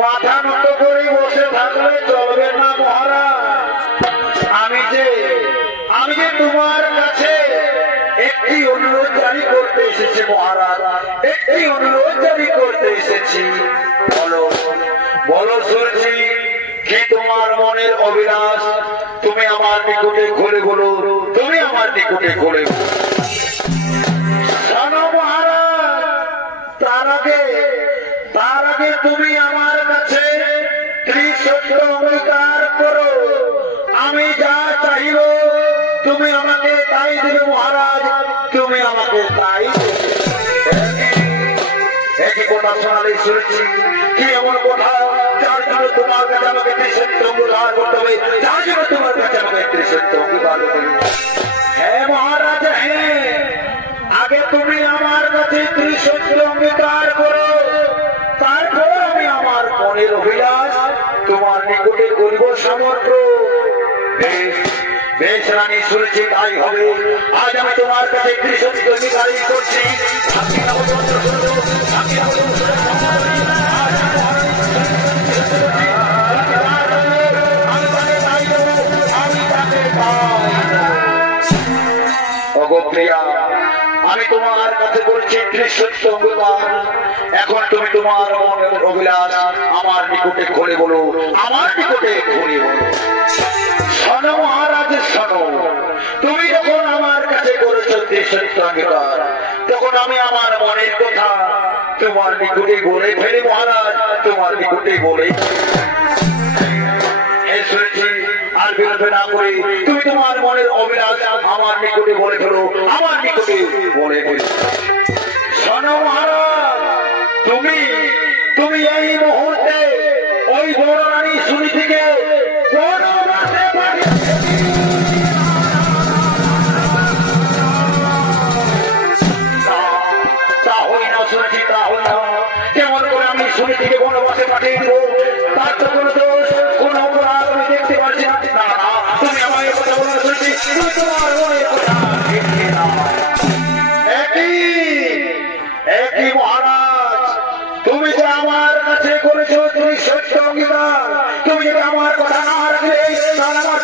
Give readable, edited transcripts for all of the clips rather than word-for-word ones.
মাথা নত করে বসে থাকলে চলবে না মহারাজ। আমি যে তোমার কাছে একটি অনুরোধ জারি করতে এসেছি মহারাজ, একটি অনুরোধ জারি করতে এসেছি। বলো বলো শুনছি, কি তোমার মনের অভিলাষ? তুমি আমার নিকটে খুলে বলো, তুমি আমার নিকটে খুলে বলো। শোনো মহারাজ, তার আগে তুমি আমার কাছে ত্রিসত্য অঙ্গীকার করো। আমি যা চাইব তুমি আমাকে তাই দেবে মহারাজ, তুমি আমাকে তাই একই কথা শোনালে শুনেছি। কি এমন কথা যার জন্য তোমার কাছে আমাকে ত্রিসত্য অঙ্গীকার করতে হবে, যার জন্য তোমার কাছে আমাকে ত্রিসত্য অঙ্গীকার করতে হবে? হ্যাঁ মহারাজ, হ্যাঁ, আগে তুমি আমার কাছে ত্রিসত্য অঙ্গীকার করো, তারপর আমি আমার মনের অভিলাষ তোমার নিকটে করিব সমর্পণ। বেশ রানী, শুনেছি তাই হবে। আজ আমি তোমার কাছে ত্রিসত্য অঙ্গীকার করছি। আমি তোমার কাছে করছি ত্রিসত্য অঙ্গীকার। এখন তুমি তোমার মনের অভিলাষ আমার নিকটে খুলে বলো, আমার নিকটে খুলে বলো। শোনো মহারাজ, শোনো, তুমি যখন আমার কাছে করেছো ত্রিসত্য অঙ্গীকার, তখন আমি আমার মনের কথা তোমার নিকটে বলে ফেলি মহারাজ, তোমার নিকটে বলে শুনেছি। আর বিরোধ না করে তুমি তোমার মনের অভিলাষ আমার নিকটে বলে ফেলো, আমার নিকটে বলে ফেলো। শোনো মহারাজ, তুমি এই মুহূর্তে ওই বড় রানী সুনীতিকে বনবাসে পাঠিয়েছে। তা হই না শুনেছি, তা হই না। কেমন করে আমি সুনীতিকে বনবাসে পাঠিয়ে দেবো? তার তো কোনো দোষ, কোনো অপরাধ আমি দেখতে পারছি না। না, তুমি আমায় কথা বলে শুনেছি, তুমি তোমার মনে কথা দেখে না। একই মহারাজ, তুমি যে আমার কাছে করেছো ত্রিসত্য অঙ্গীকার, তুমি যদি আমার কথা না রাখলে তাহলে আমার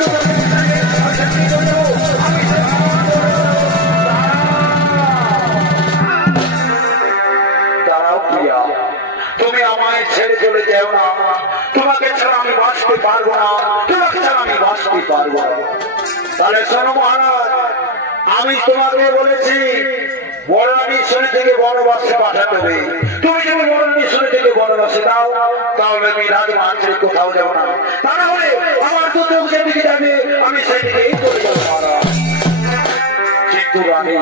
দাঁড়াও প্রিয়া, তুমি আমায় ছেড়ে চলে যেও না। তোমাকে ছাড়া আমি বাঁচতে পারবো না, তোমাকে ছাড়া আমি বাঁচতে পারবো না। তাহলে শোনো মহারাজ, আমি তোমাকে বলেছি বড় রানী শুনে থেকে বনবাসে পাঠাতে হবে। তুমি যদি বড় রানী শুনে থেকে বনবাসে দাও, তাহলে আমি রাজমান্ত্রিক কোথাও যাবো না। তাহলে আমার তো চোখ যেদিকে যাবে আমি সেদিকেই চলে যাবো মহারাজ। কিন্তু রানী,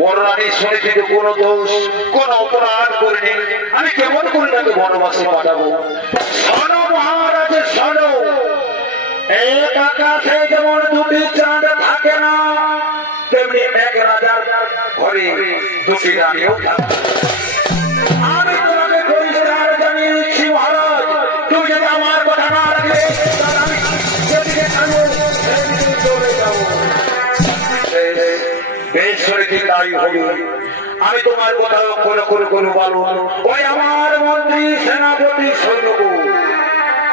বড় রানী শুনে থেকে কোনো দোষ, কোন অপরাধ করিনি, আমি কেমন করে তাকে বনবাসে পাঠাবো? শোনো মহারাজ, শোনো, এক আকাশে যেমন দুটি চাঁদ থাকে না, তেমনি এক রাজার ঘরে দুটি রানীও থাকে। আমি তোমাকে পরিষ্কার জানিয়ে দিচ্ছি মহারাজ, তুমি যদি আমার কথা না রাখলে তাহলে আমি যেদিকে থাকবো সেদিকে চলে যাবো। বেশ শরীর তাই হবে। আমি তোমার কথা করে করে করে বলো, ওই আমার মন্ত্রী, সেনাপতি, সৈন্যকু,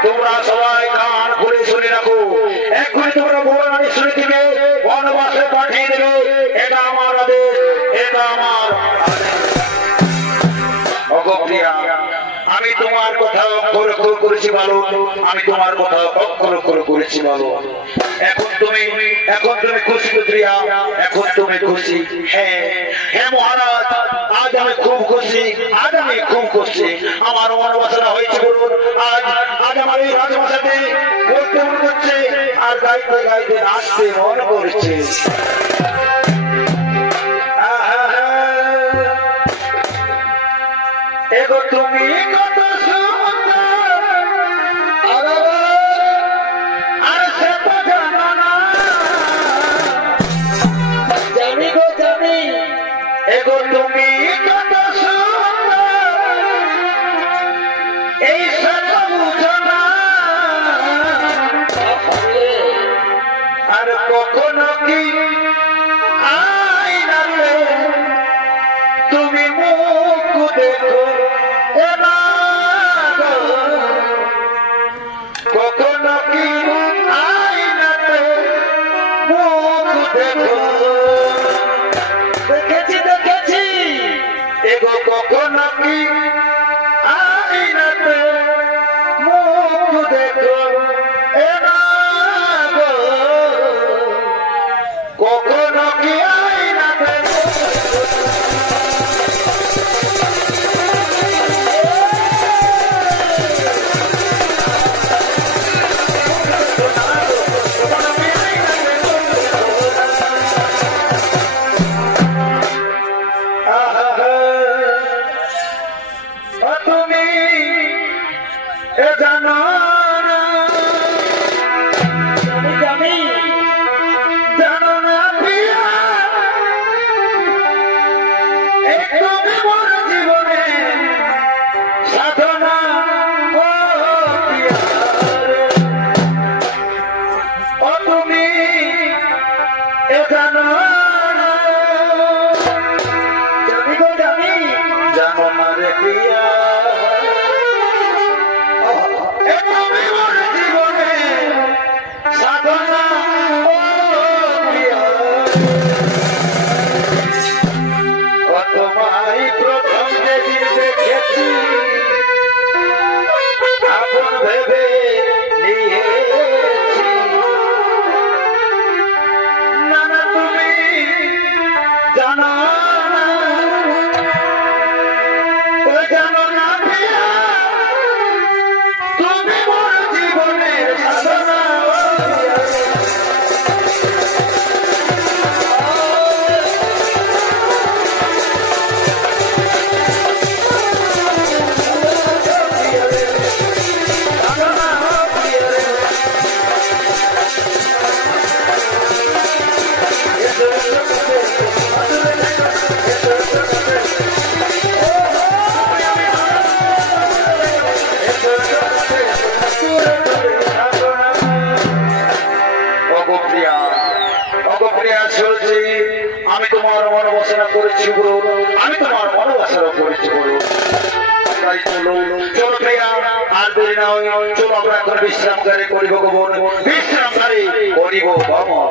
তোমরা সবাই কান খুলে শুনে রাখো। এক্ষুনি তোমরা বড় রানী শুনে দিবে, বনবাসে পাঠিয়ে দেবে। এটা আমার আদেশ, এটা আমার অগপ্রিয়া। আমি তোমার কথা অক্ষর অক্ষর করেছি বলো, আমি তোমার কথা অক্ষর অক্ষর করেছি বলো। এখন তুমি খুশি তো প্রিয়া, এখন তুমি খুশি? হ্যাঁ হ্যাঁ মহারাজ, আজ আমি খুব খুশি, আজ আমি খুব খুশি। আমার বনবাসনা হয়েছে বলুন, আজ আমার এই রাজবাসাতে পড়তে মন করছে, আর গাইতে গাইতে নাচতে মন করছে। এগো তুমি কত সুন্দর, আর সে তো জানো না, জানি গো জানি। এগো তুমি কত সুন্দর, এই সব বুঝো না, আর কখনো কি আয়নাতে তুমি মুখ দেখো? এ জানো না জানো না প্রিয়া এই তুমি মোর জীবনে সাধনা ও প্রিয়া ও তুমি এ জানো না জানি গো জানি জানো না রে প্রিয়া এ তুমি মোর জীবনে সাধনা ও প্রিয়া ও তোমায় প্রথম যেদিন দেখেছি আপন ভেবে নিয়েছি না না তুমি জানো না ও জানো না প্রিয়া তুমি মোর জীবনের সাধনা ও প্রিয়া সাধনা ও প্রিয়া রে আমি তোমার মনোবাসনা করেছি গুরু আমি তোমার মনোবাসনা করেছি গুরু তাই চলো চলো প্রিয়া আর দেরি না হয় চলো আমরা এখন বিশ্রামকারী করিব গোবন বিশ্রামকারী করিব বামন